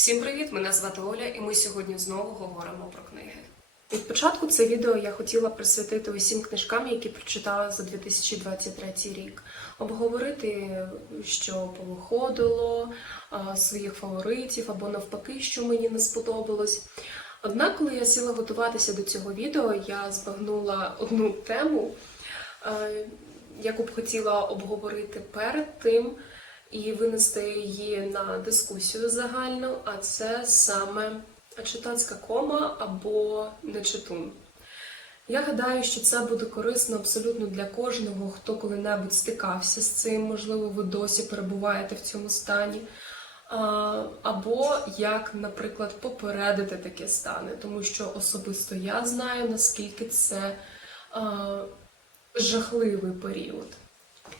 Всім привіт! Мене звати Оля, і ми сьогодні знову говоримо про книги. Від початку це відео я хотіла присвятити усім книжкам, які прочитала за 2023 рік, обговорити, що повиходило, своїх фаворитів або навпаки, що мені не сподобалось. Однак, коли я сіла готуватися до цього відео, я збагнула одну тему, яку б хотіла обговорити перед тим і винести її на дискусію загальну, а це саме читацька кома або нечитун. Я гадаю, що це буде корисно абсолютно для кожного, хто коли-небудь стикався з цим, можливо, ви досі перебуваєте в цьому стані. Або як, наприклад, попередити такі стани, тому що особисто я знаю, наскільки це жахливий період.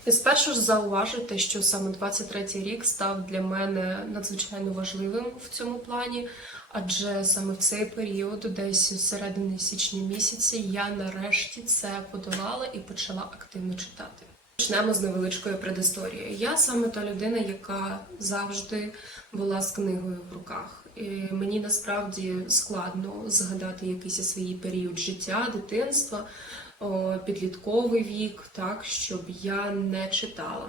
І спершу ж зауважити, що саме 23-й рік став для мене надзвичайно важливим в цьому плані, адже саме в цей період, десь з середини січня місяці, я нарешті це подолала і почала активно читати. Почнемо з невеличкої предісторії. Я саме та людина, яка завжди була з книгою в руках. І мені насправді складно згадати якийсь свій період життя, дитинства, підлітковий вік, так, щоб я не читала.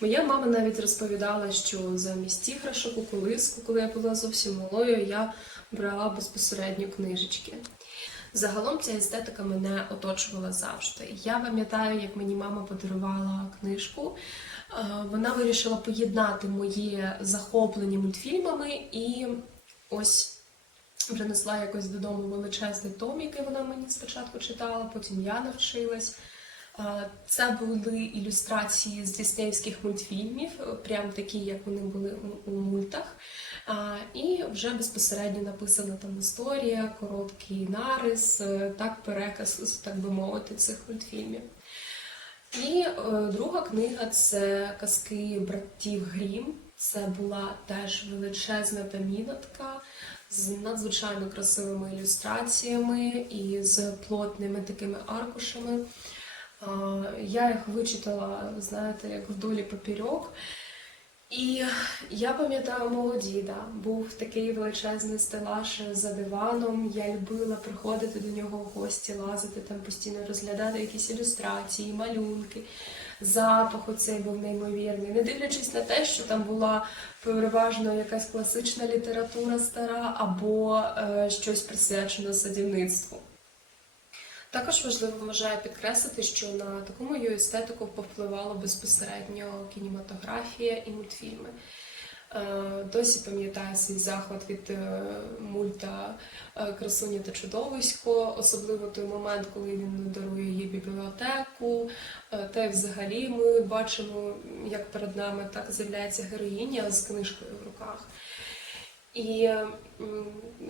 Моя мама навіть розповідала, що замість іграшок у колиску, коли я була зовсім малою, я брала безпосередньо книжечки. Загалом ця естетика мене оточувала завжди. Я пам'ятаю, як мені мама подарувала книжку. Е, Вона вирішила поєднати моє захоплення мультфільмами і ось принесла якось додому величезний том, який вона мені спочатку читала, потім я навчилась. Це були ілюстрації з діснеївських мультфільмів, прям такі, як вони були у- мультах. І вже безпосередньо написана там історія, короткий нарис, е, так переказ, так би мовити, цих мультфільмів. І е, друга книга це казки братів Грім. Це була теж величезна тамінотка з надзвичайно красивими ілюстраціями і з плотними такими аркушами. Я їх вичитала, знаєте, як вдолі папірьок. І я пам'ятаю мого діда. Був такий величезний стелаж за диваном. Я любила приходити до нього в гості, лазити там постійно розглядати якісь ілюстрації, малюнки. Запах оцей був неймовірний. Не дивлячись на те, що там була переважно якась класична література стара або е, щось присвячене садівництву. Також важливо вважаю підкреслити, що на таку мою естетику повпливала безпосередньо кінематографія і мультфільми. Е, Досі пам'ятаю свій захват від е, мульта е, Красуня та чудовисько, особливо той момент, коли він дарує їй бібліотеку. Та й взагалі ми бачимо, як перед нами так з'являється героїня з книжкою в руках. І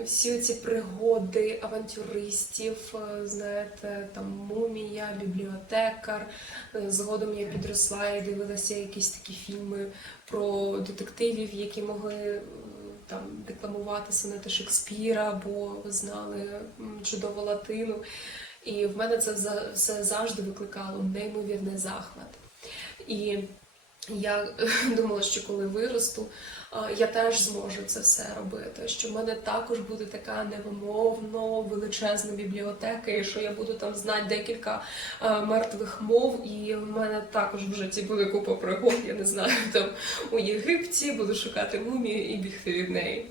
всі ці пригоди авантюристів, е, знаєте, там мумія, бібліотекар. Е, Згодом я підросла і дивилася якісь такі фільми про детективів, які могли е, там декламувати сонети Шекспіра, або знали чудову латину. І в мене це все завжди викликало неймовірний захват. І я думала, що коли виросту, я теж зможу це все робити. Що в мене також буде така невимовно величезна бібліотека, і що я буду там знати декілька мертвих мов, і в мене також в житті буде купа пригод, я не знаю, там у Єгипті буду шукати мумію і бігти від неї.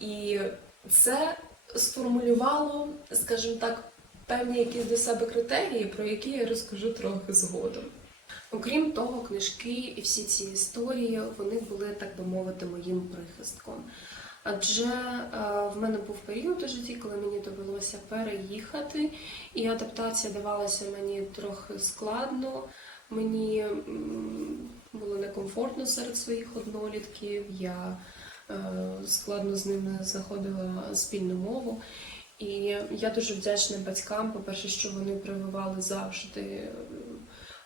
І це сформулювало, скажімо так, певні якісь до себе критерії, про які я розкажу трохи згодом. Окрім того, книжки і всі ці історії вони були, так би мовити, моїм прихистком. Адже е, в мене був період у житті, коли мені довелося переїхати, і адаптація давалася мені трохи складно. Мені було некомфортно серед своїх однолітків, я е, складно з ними знаходила спільну мову. І я дуже вдячна батькам, по-перше, що вони прививали завжди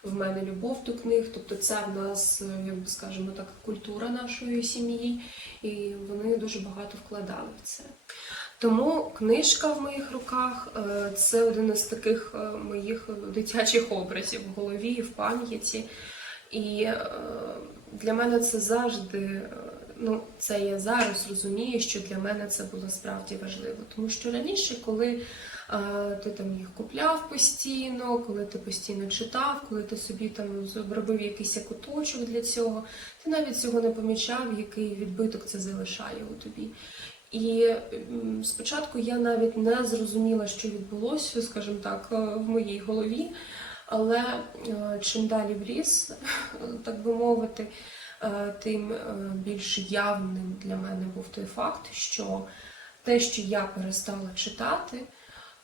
в мене любов до книг, тобто це в нас, е, як би скажемо так, культура нашої сім'ї, і вони дуже багато вкладали в це. Тому книжка в моїх руках е, це один із таких е, моїх дитячих образів в голові в пам'яті. І для мене це завжди, ну, це я зараз розумію, що для мене це було справді важливо. Тому що раніше, коли е, ти там їх купляв постійно, коли ти постійно читав, коли ти собі там зробив якийсь куточок для цього, ти навіть цього не помічав, який відбиток це залишає у тобі. І спочатку я навіть не зрозуміла, що відбулося, скажімо так, е, в моїй голові. Але е, чим далі в ліс, так би мовити, тим е, більш явним для мене був той факт, що те, що я перестала читати,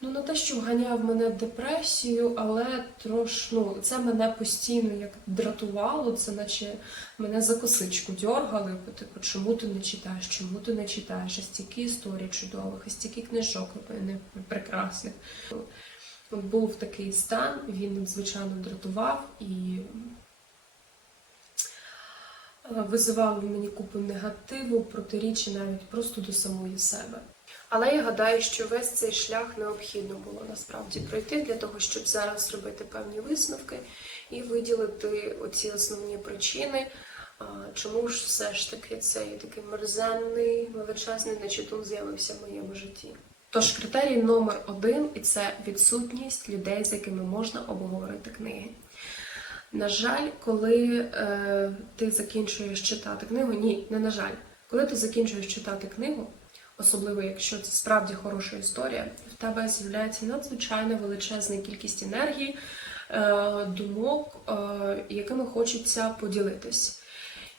ну не те, що вганяв мене в депресію, але трош, ну, це мене постійно як дратувало, це наче мене за косичку дьоргали, типу, чому ти не читаєш, чому ти не читаєш, а стільки історій чудових, а стільки книжок не прекрасних. Був такий стан, він надзвичайно дратував і е, визивав в мені купу негативу, протиріччя навіть просто до самої себе. Але я гадаю, що весь цей шлях необхідно було насправді пройти для того, щоб зараз зробити певні висновки і виділити оці основні причини, чому ж все ж таки цей такий мерзенний, величезний нечитун з'явився в моєму житті. Тож критерій номер один і це відсутність людей, з якими можна обговорити книги. На жаль, коли е, ти закінчуєш читати книгу, ні, не на жаль, коли ти закінчуєш читати книгу, особливо якщо це справді хороша історія, в тебе з'являється надзвичайно величезна кількість енергії, е, думок, е, якими хочеться поділитись.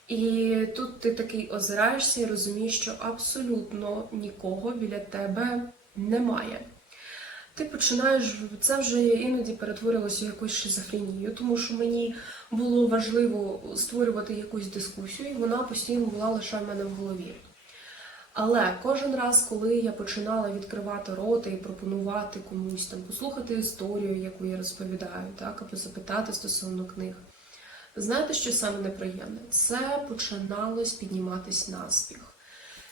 І тут ти такий озираєшся і розумієш, що абсолютно нікого біля тебе немає. Ти починаєш, це вже іноді перетворилося в якусь шизофренію, тому що мені було важливо створювати якусь дискусію, і вона постійно була лише в мене в голові. Але кожен раз, коли я починала відкривати рота і пропонувати комусь там послухати історію, яку я розповідаю, так, або запитати стосовно книг, знаєте, що саме неприємне? Це починалось підніматись наспіх.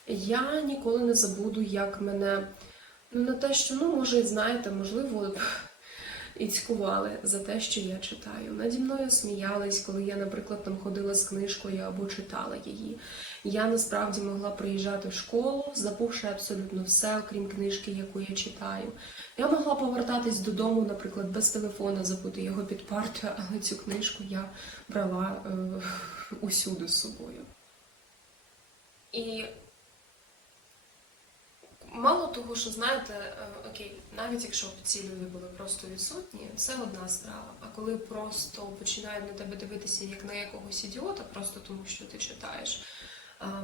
Я ніколи не забуду, як мене ну, на те, що, ну, може, знаєте, можливо, і цькували за те, що я читаю. Наді мною сміялись, коли я, наприклад, там ходила з книжкою або читала її. Я насправді могла приїжджати в школу, забувши абсолютно все, окрім книжки, яку я читаю. Я могла повертатись додому, наприклад, без телефона, забути його під партою, але цю книжку я брала е, усюди з собою. І мало того, що знаєте, е, окей, навіть якщо б ці люди були просто відсутні, це одна справа. А коли просто починають на тебе дивитися як на якогось ідіота, просто тому що ти читаєш,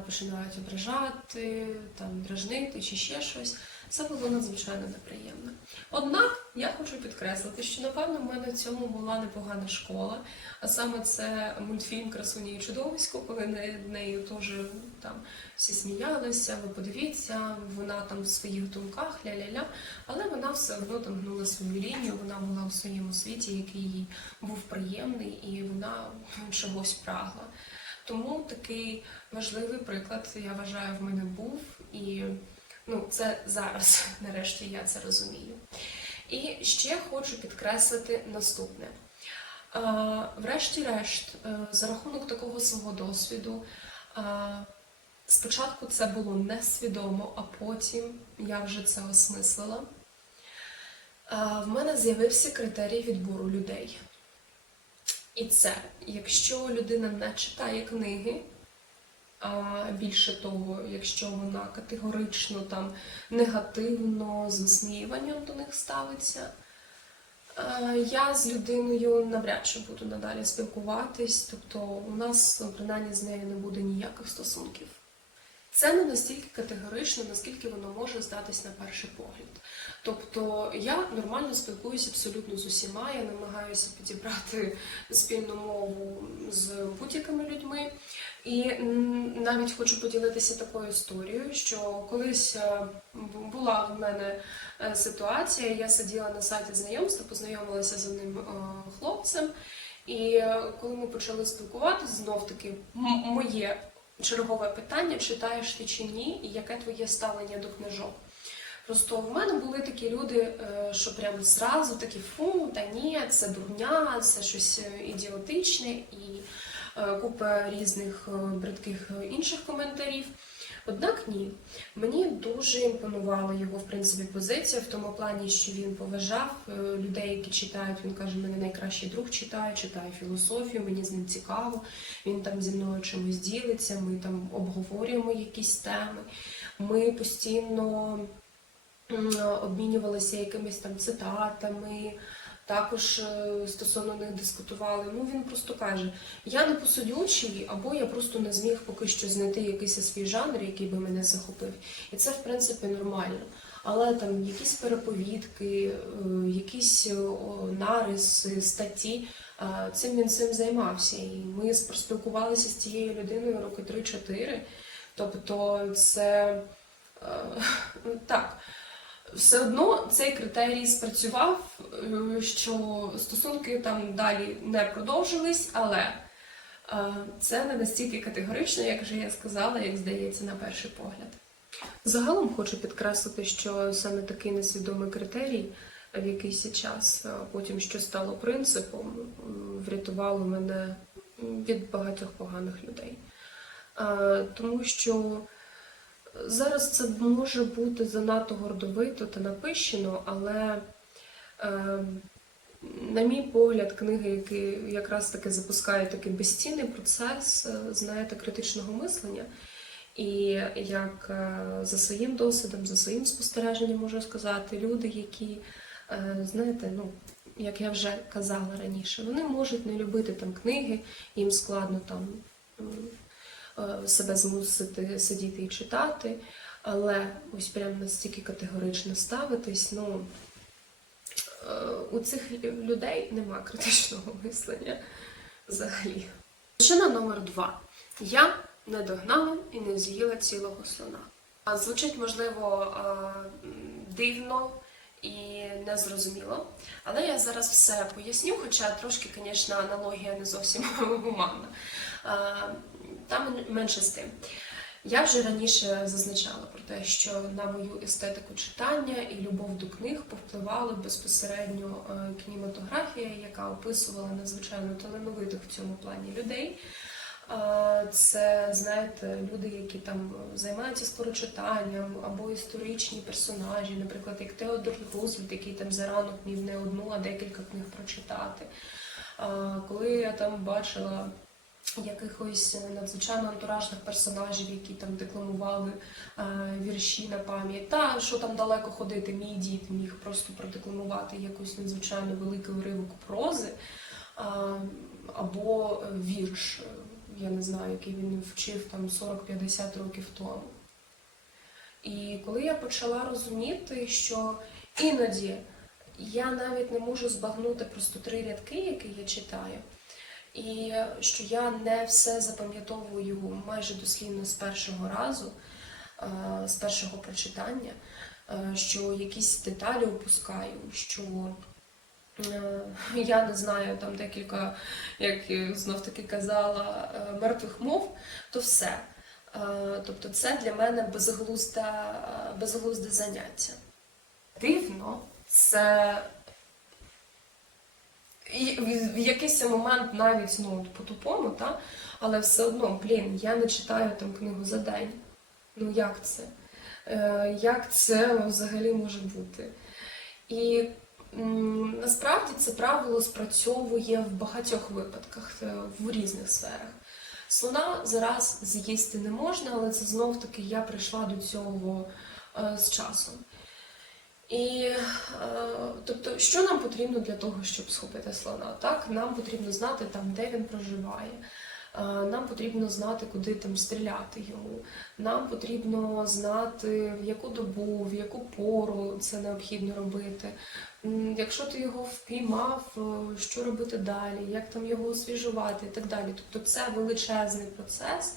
починають ображати, там дражнити чи ще щось, це було надзвичайно неприємно. Однак я хочу підкреслити, що напевно в мене в цьому була непогана школа, а саме це мультфільм Красуня і чудовисько, коли над нею теж там всі сміялися, ви подивіться, вона там в своїх думках ля-ля-ля, але вона все одно там гнула свою лінію, вона була в своєму світі, який їй був приємний, і вона чогось прагла. Тому такий важливий приклад, я вважаю, в мене був, і ну, це зараз, нарешті, я це розумію. І ще хочу підкреслити наступне. Врешті-решт, е, за рахунок такого свого досвіду, спочатку це було несвідомо, а потім я вже це осмислила. В мене з'явився критерій відбору людей. І це, якщо людина не читає книги, а більше того, якщо вона категорично там негативно з висміюванням до них ставиться, е, я з людиною навряд чи буду надалі спілкуватись, тобто у нас принаймні з нею не буде ніяких стосунків. Це не настільки категорично, наскільки воно може здатись на перший погляд. Тобто я нормально спілкуюся абсолютно з усіма, я намагаюся підібрати спільну мову з будь-якими людьми. І навіть хочу поділитися такою історією, що колись е, була в мене е, ситуація, я сиділа на сайті знайомства, познайомилася з одним е, хлопцем, і коли ми почали спілкуватися, знов таки моє чергове питання: читаєш ти чи ні, і яке твоє ставлення до книжок. Просто в мене були такі люди, е, що прям зразу такі фу, та ні, це дурня, це щось е, ідіотичне і е, купа різних бридких інших коментарів. Однак ні, мені дуже імпонувала його в принципі позиція в тому плані, що він поважав е, людей, які читають. Він каже, мене найкращий друг читає, читає філософію, мені з ним цікаво. Він там зі мною чимось ділиться. Ми там обговорюємо якісь теми. Ми постійно обмінювалися якимись там цитатами. Також е, стосовно них дискутували. Ну він просто каже: я не посудючий, або я просто не зміг поки що знайти якийсь свій жанр, який би мене захопив. І це в принципі нормально. Але там якісь переповідки, е, якісь е, нариси, статті. Цим він цим займався. І ми поспілкувалися з цією людиною роки 3-4. Тобто, це так. Все одно цей критерій спрацював, е, що стосунки там далі не продовжились, але е, це не настільки категорично, як вже я сказала, як здається, на перший погляд. Загалом хочу підкреслити, що саме такий несвідомий критерій в якийсь час, потім що стало принципом, врятувало мене від багатьох поганих людей. Е, Тому що зараз це може бути занадто гордовито та напищено, але, е, на мій погляд, книги, які якраз таки запускають такий безцінний процес, е, знаєте, критичного мислення. І як е, за своїм досвідом, за своїм спостереженням можу сказати, люди, які, е, знаєте, ну, як я вже казала раніше, вони можуть не любити там книги, їм складно там себе змусити сидіти і читати, але ось прям настільки категорично ставитись, ну е, у цих людей нема критичного мислення взагалі. Причина номер два. Я не догнала і не з'їла цілого слона. Звучить, можливо, е, дивно і незрозуміло, але я зараз все поясню, хоча трошки, звісно, аналогія не зовсім гуманна. Там менше з тим. Я вже раніше зазначала про те, що на мою естетику читання і любов до книг повпливала безпосередньо е, кінематографія, яка описувала надзвичайно талановитих в цьому плані людей. Е, Це, знаєте, люди, які там займаються скорочитанням або історичні персонажі, наприклад, як Теодор Рузвельт, який там за ранок міг не одну, а декілька книг прочитати. Е, Коли я там бачила якихось надзвичайно антуражних персонажів, які там декламували е, вірші на пам'ять, та що там далеко ходити, мій дід міг просто продекламувати якусь надзвичайно великий уривок прози е, або вірш, е, я не знаю, який він вчив там 40-50 років тому. І коли я почала розуміти, що іноді я навіть не можу збагнути просто три рядки, які я читаю, і що я не все запам'ятовую майже дослівно з першого разу, е, з першого прочитання, е, що якісь деталі опускаю, що е, я не знаю там декілька, як знов таки казала, мертвих мов, то все. Тобто це для мене безглузде, безглузде заняття. Дивно, це і в якийсь момент навіть ну, по-тупому, та? але все одно, блін, я не читаю там книгу за день. Ну як це? Е, як це взагалі може бути? І м, насправді це правило спрацьовує в багатьох випадках, е, в різних сферах. Слона зараз з'їсти не можна, але це знов таки я прийшла до цього е, з часом. І е, тобто, що нам потрібно для того, щоб схопити слона? Так, нам потрібно знати там, де він проживає. Е, Нам потрібно знати, куди там стріляти йому. Нам потрібно знати, в яку добу, в яку пору це необхідно робити. Якщо ти його впіймав, е, що робити далі, як там його освіжувати і так далі. Тобто це величезний процес,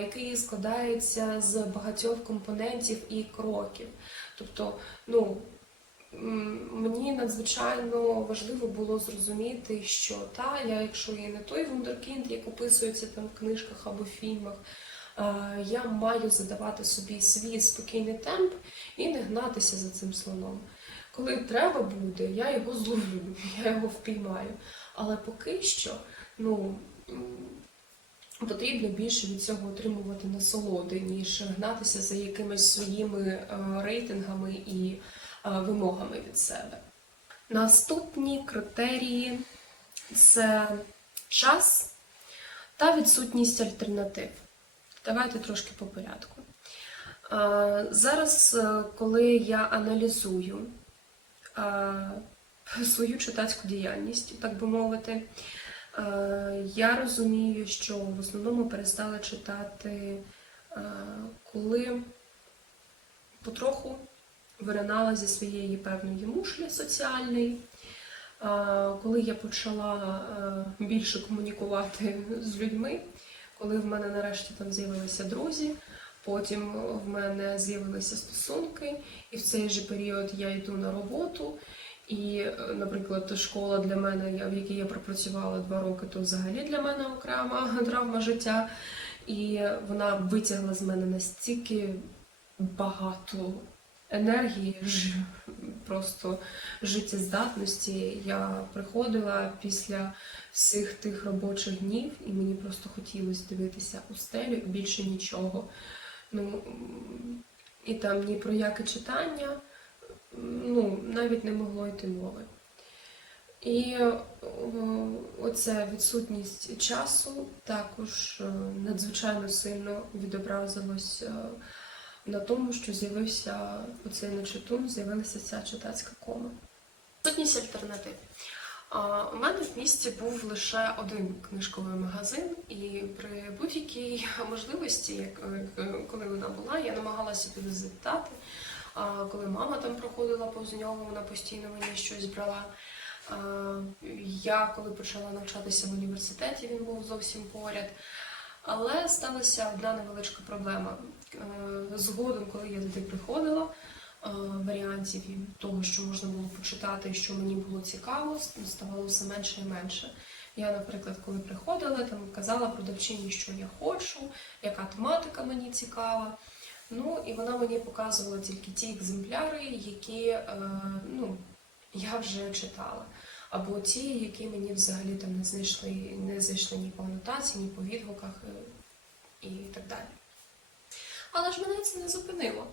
який складається з багатьох компонентів і кроків. Тобто, ну мені надзвичайно важливо було зрозуміти, що та я, якщо я не той вундеркінд, як описується там в книжках або фільмах, Е, Я маю задавати собі свій спокійний темп і не гнатися за цим слоном. Коли треба буде, я його зловлю, я його впіймаю. Але поки що, ну. Потрібно більше від цього отримувати насолоди, ніж гнатися за якимись своїми е, рейтингами і е, вимогами від себе. Наступні критерії це час та відсутність альтернатив. Давайте трошки по порядку. Е, Зараз, коли я аналізую свою читацьку діяльність, так би мовити, я розумію, що в основному перестала читати, е, коли потроху виринала зі своєї певної мушлі соціальної. Е, Коли я почала е, більше комунікувати з людьми, коли в мене нарешті там з'явилися друзі, потім в мене з'явилися стосунки, і в цей же період я йду на роботу. І, наприклад, школа для мене, в якій я пропрацювала два роки, то взагалі для мене окрема травма життя. І вона витягла з мене настільки багато енергії, просто життєздатності. Я приходила після всіх тих робочих днів, і мені просто хотілося дивитися у стелю більше нічого. Ну, і там ні про яке читання, ну, навіть не могло йти мови. І оця відсутність часу також е, надзвичайно сильно відобразилось е, на тому, що з'явився оцей нечитун, з'явилася ця читацька кома. Відсутність альтернатив. У мене в місті був лише один книжковий магазин, і при будь-якій можливості, е, коли вона була, я намагалася туди завітати. Коли мама там проходила повз нього, вона постійно мені щось брала. Я коли почала навчатися в університеті, він був зовсім поряд. Але сталася одна невеличка проблема. Е, Згодом, коли я туди приходила, е, варіантів того, що можна було почитати, що мені було цікаво, ставало все менше і менше. Я, наприклад, коли приходила, там казала продавчині, що я хочу, яка тематика мені цікава. Ну і вона мені показувала тільки ті екземпляри, які е, ну, я вже читала. Або ті, які мені взагалі там не знайшли, не зайшли ні по анотації, ні по відгуках і, і так далі. Але ж мене це не зупинило.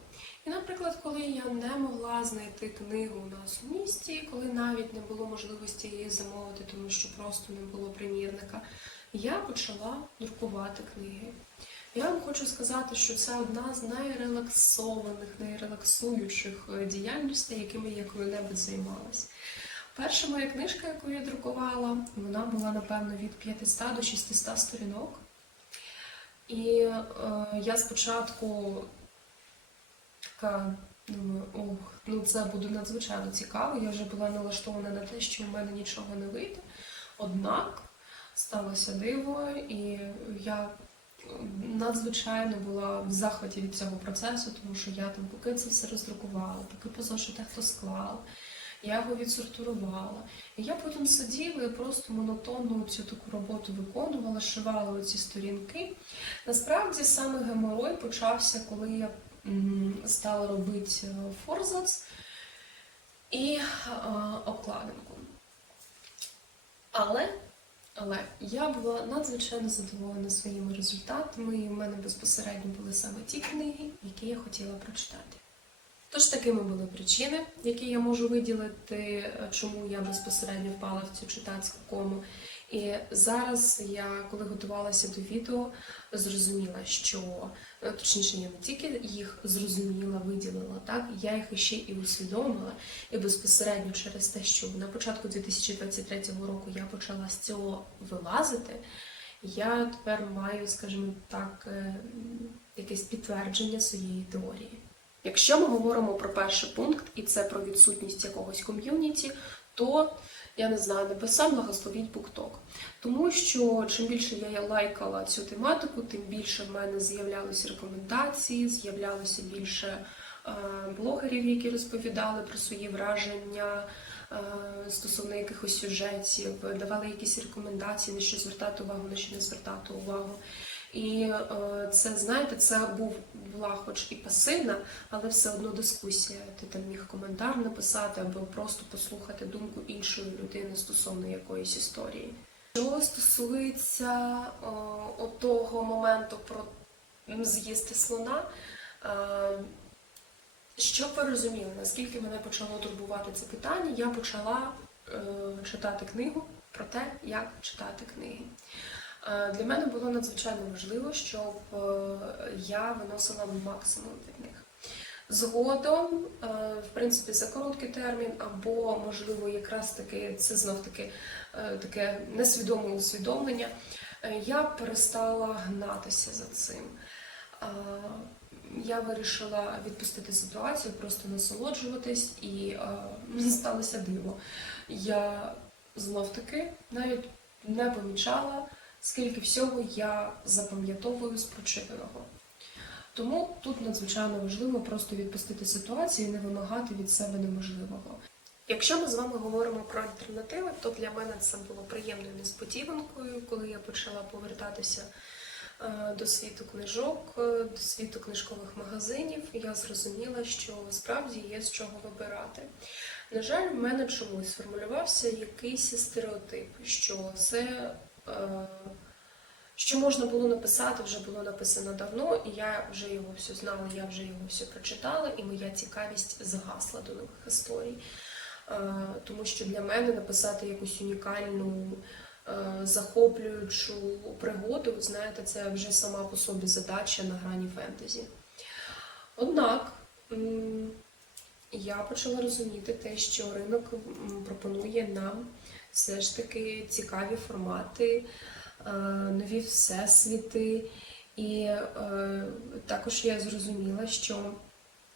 І, наприклад, коли я не могла знайти книгу у нас у місті, коли навіть не було можливості її замовити, тому що просто не було примірника, я почала друкувати книги. Я вам хочу сказати, що це одна з найрелаксованих, найрелаксуючих е, діяльностей, якими я коли-небудь займалась. Перша моя книжка, яку я друкувала, вона була, напевно, від 500 до 600 сторінок. І е, я спочатку така думаю, ох, ну це буде надзвичайно цікаво. Я вже була налаштована на те, що в мене нічого не вийде. Однак сталося диво, і я надзвичайно була в захваті від цього процесу, тому що я там поки це все роздрукувала, поки по зошитах то склала. Я його відсортувала. І я потім сиділа і просто монотонно цю таку роботу виконувала, шивала оці сторінки. Насправді саме геморой почався, коли я стала робити е, форзац і е, обкладинку. Але, але я була надзвичайно задоволена своїми результатами, і в мене безпосередньо були саме ті книги, які я хотіла прочитати. Тож такими були причини, які я можу виділити, е, чому я безпосередньо впала в цю читацьку кому. І зараз я, коли готувалася до відео, зрозуміла, що точніше, я не тільки їх зрозуміла, виділила, так я їх ще і усвідомила. І безпосередньо через те, що на початку 2023 року я почала з цього вилазити, я тепер маю, скажімо так, е, якесь підтвердження своєї теорії. Якщо ми говоримо про перший пункт, і це про відсутність якогось ком'юніті, то я не знаю, небеса благословіть букток. Тому що чим більше я лайкала цю тематику, тим більше в мене з'являлися рекомендації, з'являлося більше е, блогерів, які розповідали про свої враження е, стосовно якихось сюжетів, давали якісь рекомендації, на що звертати увагу, на що не звертати увагу. І е, це, знаєте, це був була хоч і пасивна, але все одно дискусія. Ти там міг коментар написати або просто послухати думку іншої людини стосовно якоїсь історії. Що стосується о, отого моменту про з'їсти слона, е, щоб ви розуміли, наскільки мене почало турбувати це питання, я почала е, читати книгу про те, як читати книги. Е, Для мене було надзвичайно важливо, щоб е, я виносила максимум від них. Згодом, е, в принципі, за короткий термін, або, можливо, якраз таки це знов таки е, таке несвідоме усвідомлення, я перестала гнатися за цим. Я вирішила відпустити ситуацію, просто насолоджуватись, і сталося диво. Я знов таки навіть не помічала, скільки всього я запам'ятовую з прочитаного. Тому тут надзвичайно важливо просто відпустити ситуацію і не вимагати від себе неможливого. Якщо ми з вами говоримо про альтернативи, то для мене це було приємною несподіванкою, коли я почала повертатися е, до світу книжок, е, до світу книжкових магазинів. Я зрозуміла, що справді є з чого вибирати. На жаль, в мене чомусь сформулювався якийсь стереотип, що це. Е, що можна було написати, вже було написано давно, і я вже його все знала, я вже його все прочитала, і моя цікавість згасла до нових історій. Е, Тому що для мене написати якусь унікальну, е, захоплюючу пригоду, знаєте, це вже сама по собі задача на грані фентезі. Однак я почала розуміти те, що ринок пропонує нам все ж таки цікаві формати е, нові всесвіти. І е, також я зрозуміла, що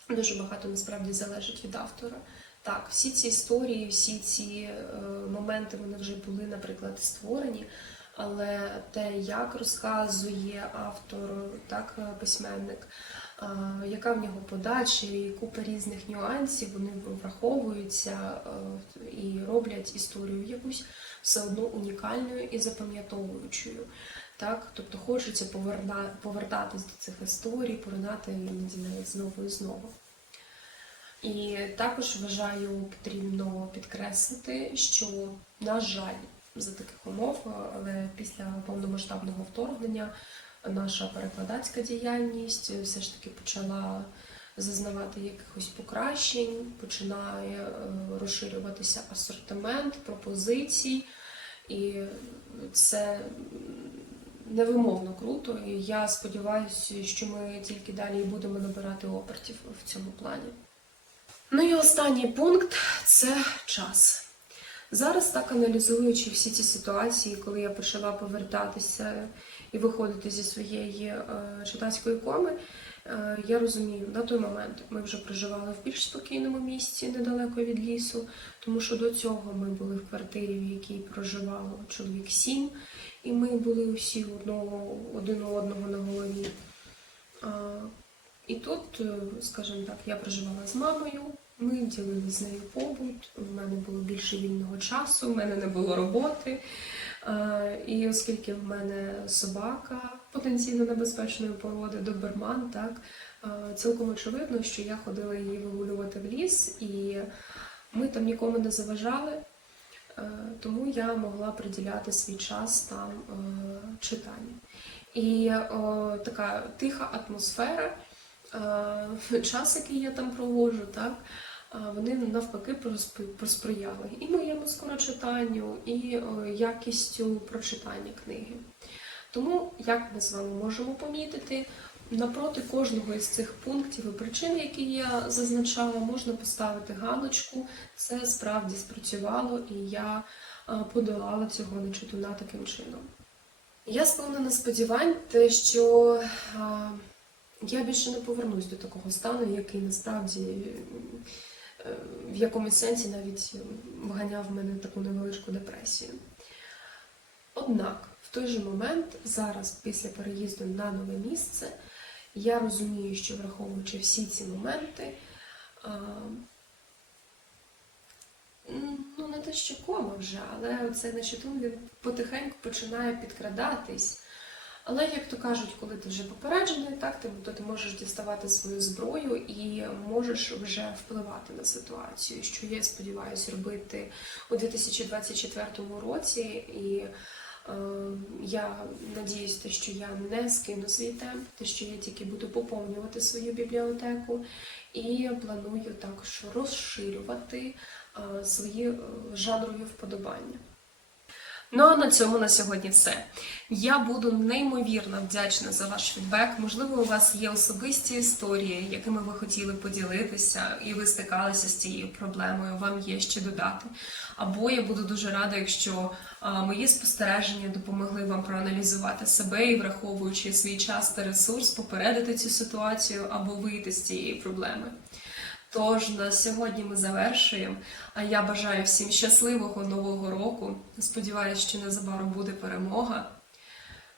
дуже багато насправді залежить від автора. Так, всі ці історії, всі ці е, моменти вони вже були, наприклад, створені, але те, як розказує автор, так, письменник, яка в нього подача і купа різних нюансів, вони враховуються і роблять історію якусь все одно унікальною і запам'ятовуючою. Так? Тобто хочеться повертатись до цих історій, поринати іноді навіть знову і знову. І також вважаю, потрібно підкреслити, що, на жаль, за таких умов, але після повномасштабного вторгнення наша перекладацька діяльність все ж таки почала зазнавати якихось покращень, починає е, розширюватися асортимент пропозицій, і це невимовно круто. І я сподіваюся, що ми тільки далі будемо набирати обертів в цьому плані. Ну і останній пункт це час. Зараз, так аналізуючи всі ці ситуації, коли я почала повертатися і виходити зі своєї е, читацької коми, е, я розумію, на той момент ми вже проживали в більш спокійному місці, недалеко від лісу, тому що до цього ми були в квартирі, в якій проживало чоловік сім, і ми були усі одного, один у одного на голові. І тут, е, скажімо так, я проживала з мамою, ми ділили з нею побут, в мене було більше вільного часу, в мене не було роботи. Е, І оскільки в мене собака потенційно небезпечної породи, доберман, так, е, цілком очевидно, що я ходила її вигулювати в ліс, і ми там нікому не заважали, е, тому я могла приділяти свій час там читанню. І о, така тиха атмосфера, час, який я там проводжу, так, вони навпаки просп- посприяли і моєму скорочитанню, і якістю прочитання книги. Тому, як ми з вами можемо помітити, напроти кожного із цих пунктів і причин, які я зазначала, можна поставити галочку. Це справді спрацювало, і я е, подолала цього нечитуна таким чином. Я сповнена сподівань, те, що е, я більше не повернусь до такого стану, який насправді е, в якомусь сенсі навіть вганяв в мене таку невеличку депресію. Однак, в той же момент, зараз, після переїзду на нове місце, я розумію, що враховуючи всі ці моменти, ну не те, що кома вже, але цей нещитун він потихеньку починає підкрадатись. Але, як то кажуть, коли ти вже попереджений, так, ти, то ти можеш діставати свою зброю і можеш вже впливати на ситуацію, що я сподіваюся робити у 2024 році. І е, я надіюсь, те, що я не скину свій темп, те, що я тільки буду поповнювати свою бібліотеку, і планую також розширювати е, свої е, жанрові вподобання. Ну а на цьому на сьогодні все. Я буду неймовірно вдячна за ваш фідбек. Можливо, у вас є особисті історії, якими ви хотіли поділитися, і ви стикалися з цією проблемою. Вам є що додати. Або я буду дуже рада, якщо мої спостереження допомогли вам проаналізувати себе і, враховуючи свій час та ресурс, попередити цю ситуацію або вийти з цієї проблеми. Тож на сьогодні ми завершуємо. А я бажаю всім щасливого нового року. Сподіваюсь, що незабаром буде перемога.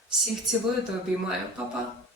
Всіх цілую та обіймаю, Па-па!